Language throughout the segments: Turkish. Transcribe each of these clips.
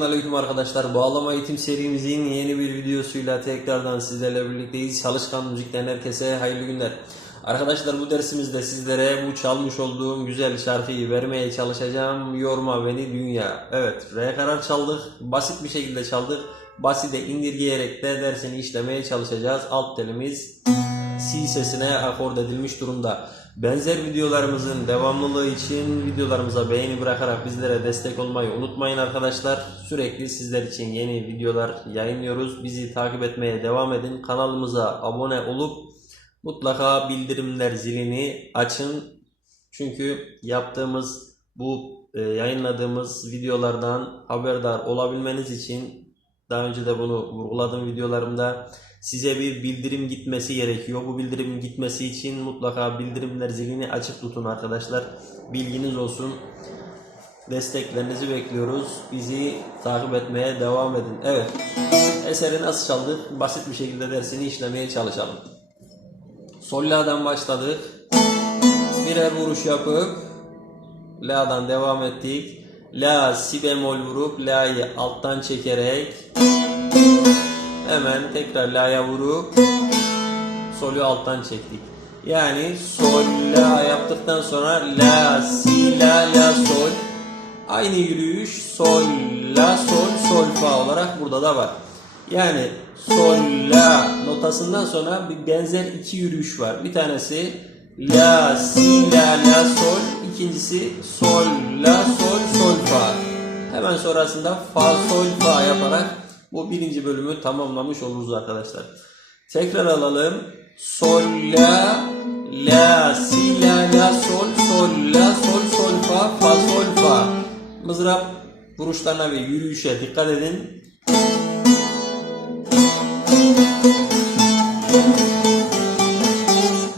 Selamünaleyküm arkadaşlar. Bağlama eğitim serimizin yeni bir videosuyla tekrardan sizlerle birlikteyiz. Çalışkan müzikten herkese hayırlı günler. Arkadaşlar bu dersimizde sizlere bu çalmış olduğum güzel şarkıyı vermeye çalışacağım. Yorma beni dünya. Evet, re karar çaldık. Basit bir şekilde çaldık. Basite indirgeyerek de dersini işlemeye çalışacağız. Alt telimiz si sesine akord edilmiş durumda. Benzer videolarımızın devamlılığı için videolarımıza beğeni bırakarak bizlere destek olmayı unutmayın arkadaşlar. Sürekli sizler için yeni videolar yayınlıyoruz. Bizi takip etmeye devam edin. Kanalımıza abone olup mutlaka bildirimler zilini açın. Çünkü yaptığımız bu e, yayınladığımız videolardan haberdar olabilmeniz için daha önce de bunu vurguladım videolarımda size bir bildirim gitmesi gerekiyor. Bu bildirim gitmesi için mutlaka bildirimler zilini açık tutun arkadaşlar. Bilginiz olsun. Desteklerinizi bekliyoruz. Bizi takip etmeye devam edin. Evet. Eseri nasıl çaldık? Basit bir şekilde dersini işlemeye çalışalım. Sol la'dan başladık. Birer vuruş yapıp la'dan devam ettik. La si bemol vurup la'yı alttan çekerek hemen tekrar la'ya vurup solü alttan çektik. Yani sol la yaptıktan sonra la si la la sol aynı yürüyüş sol la sol sol fa olarak burada da var. Yani sol la notasından sonra bir benzer iki yürüyüş var. Bir tanesi la si la la sol ikincisi sol la sol sol fa. Hemen sonrasında fa sol fa yaparak bu birinci bölümü tamamlamış oluruz arkadaşlar. Tekrar alalım. Sol la la si la la sol sol la sol sol fa fa sol fa. Mızrap vuruşlarına ve yürüyüşe dikkat edin.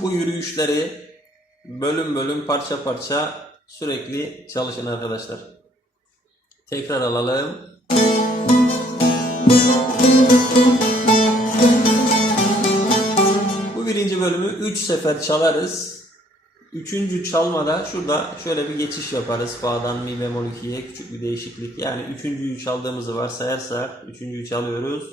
Bu yürüyüşleri bölüm bölüm parça parça sürekli çalışın arkadaşlar. Tekrar alalım. Bu birinci bölümü 3 sefer çalarız. Üçüncü çalmada şurada şöyle bir geçiş yaparız. Fa'dan mi bemol 2'ye küçük bir değişiklik. Yani üçüncüyü çaldığımızı varsayarsak üçüncüyü çalıyoruz.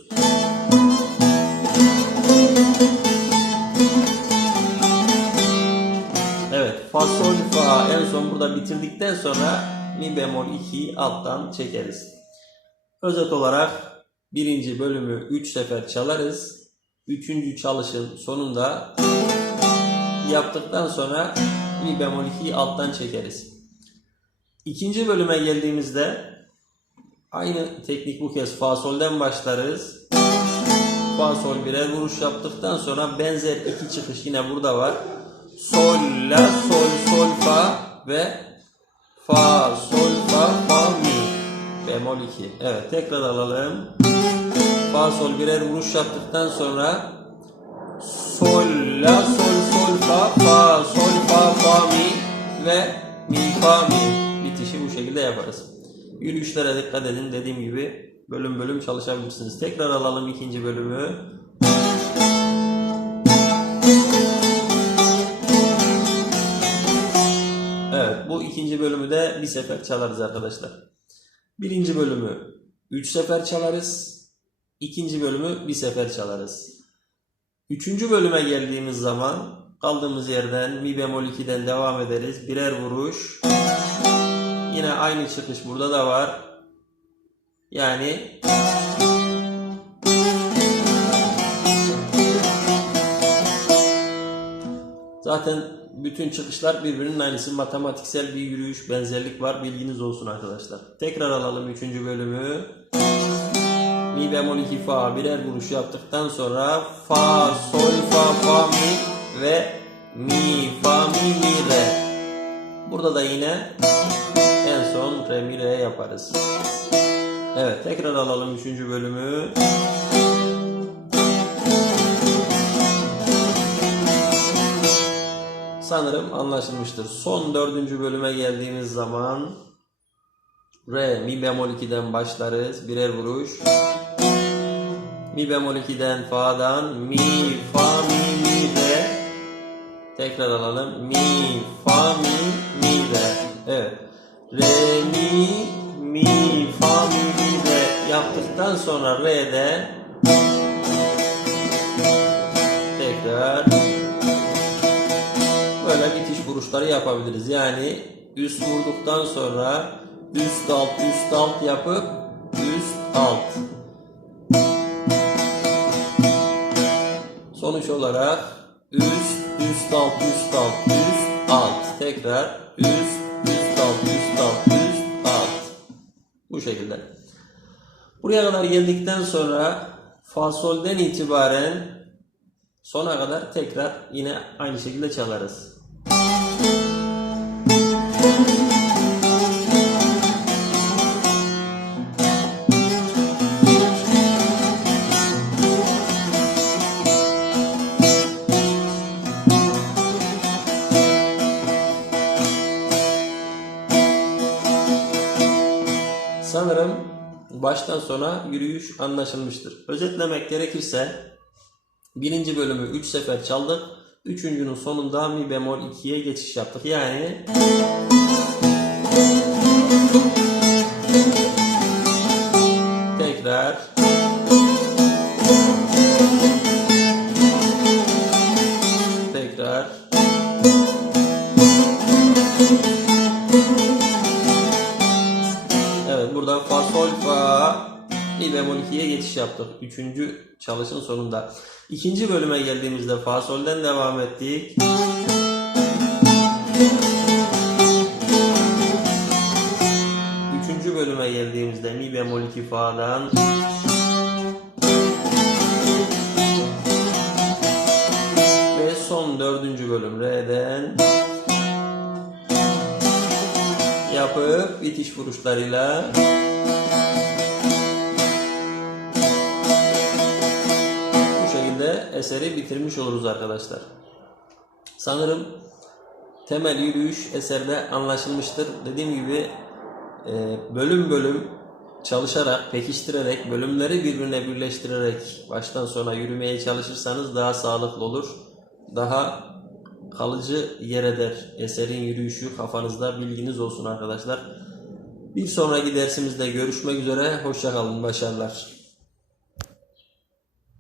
Evet. Fa sol fa en son burada bitirdikten sonra mi bemol 2'yi alttan çekeriz. Özet olarak birinci bölümü 3 sefer çalarız. Üçüncü çalışın sonunda yaptıktan sonra mi bemol 2'yi alttan çekeriz. İkinci bölüme geldiğimizde aynı teknik bu kez fa solden başlarız. Fa sol birer vuruş yaptıktan sonra benzer iki çıkış yine burada var. Sol la sol sol fa ve fa sol fa fa mi bemol 2. Evet tekrar alalım. Fa sol birer vuruş yaptıktan sonra sol la sol sol fa fa sol fa fa mi ve mi fa mi bitişi bu şekilde yaparız. Yürüyüşlere dikkat edin dediğim gibi bölüm bölüm çalışabilirsiniz. Tekrar alalım ikinci bölümü. Evet bu ikinci bölümü de bir sefer çalarız arkadaşlar. Birinci bölümü 3 sefer çalarız. İkinci bölümü bir sefer çalarız. Üçüncü bölüme geldiğimiz zaman kaldığımız yerden mi bemol 2'den devam ederiz. Birer vuruş. Yine aynı çıkış burada da var. Yani zaten bütün çıkışlar birbirinin aynısı. Matematiksel bir yürüyüş, benzerlik var. Bilginiz olsun arkadaşlar. Tekrar alalım üçüncü bölümü. Mi bemol 2 fa birer vuruş yaptıktan sonra fa sol fa fa mi ve mi fa mi mi re. Burada da yine en son re mi re yaparız. Evet tekrar alalım üçüncü bölümü. Sanırım anlaşılmıştır. Son dördüncü bölüme geldiğimiz zaman Re, mi bemol 2'den başlarız. Birer vuruş. Mi bemol 2'den fa'dan mi, fa, mi, mi, re. Tekrar alalım. Mi, fa, mi, mi, re. Evet. Re, mi, mi, fa, mi, mi, re. yaptıktan sonra R'de tekrar böyle bitiş vuruşları yapabiliriz. Yani üst vurduktan sonra üst alt üst alt yapıp üst alt. Sonuç olarak üst üst alt üst alt üst alt tekrar üst üst alt üst alt üst alt. Bu şekilde. Buraya kadar geldikten sonra fa solden itibaren sona kadar tekrar yine aynı şekilde çalarız. Sanırım baştan sona yürüyüş anlaşılmıştır. Özetlemek gerekirse birinci bölümü 3 sefer çaldık. Üçüncünün sonunda mi bemol 2'ye geçiş yaptık. Yani mi 2'ye geçiş yaptık. Üçüncü çalışın sonunda. İkinci bölüme geldiğimizde fa solden devam ettik. Üçüncü bölüme geldiğimizde mi bemol 2 fa'dan ve son dördüncü bölüm re'den yapıp bitiş vuruşlarıyla eseri bitirmiş oluruz arkadaşlar. Sanırım temel yürüyüş eserde anlaşılmıştır. Dediğim gibi e, bölüm bölüm çalışarak, pekiştirerek, bölümleri birbirine birleştirerek baştan sona yürümeye çalışırsanız daha sağlıklı olur. Daha kalıcı yer eder eserin yürüyüşü kafanızda bilginiz olsun arkadaşlar. Bir sonraki dersimizde görüşmek üzere. Hoşçakalın. Başarılar.